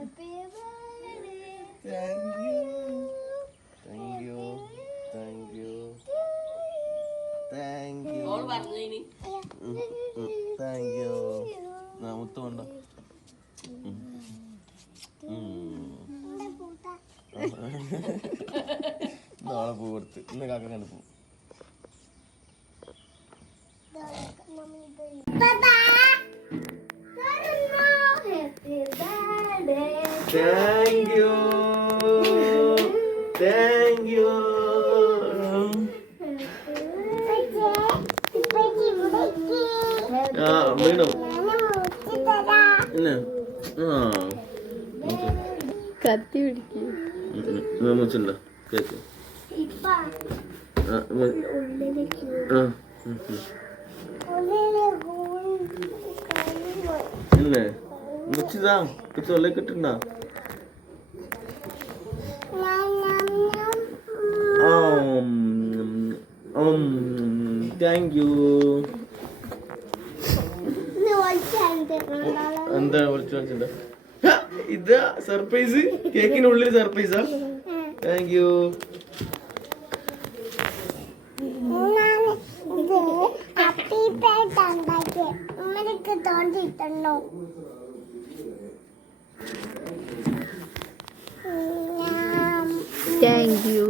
Thank you thank you thank you thank you all പറഞ്ഞതിന് thank you മുത്തുമുണ്ടോ നാളെ പൂ കൊടുത്ത്. ഇന്ന് കാക്കനാണ് പൂ. താങ്ക് യു താങ്ക് യു ആ വീണു. ആ കത്തി പിടിക്കും. മുച്ചുണ്ടോ കേക്ക്. ആ. ഇല്ലേ മുച്ചിതാ തൊല്ല കിട്ടണ്ട താങ്ക് യു എന്താ വിളിച്ചു വെച്ചിട്ടുണ്ടോ ഇത് സർപ്രൈസ് കേക്കിനുള്ളിൽ സർപ്രൈസാ താങ്ക് യു ഉമ്മക്ക് തോണ്ടിട്ടുണ്ടോ താങ്ക് യു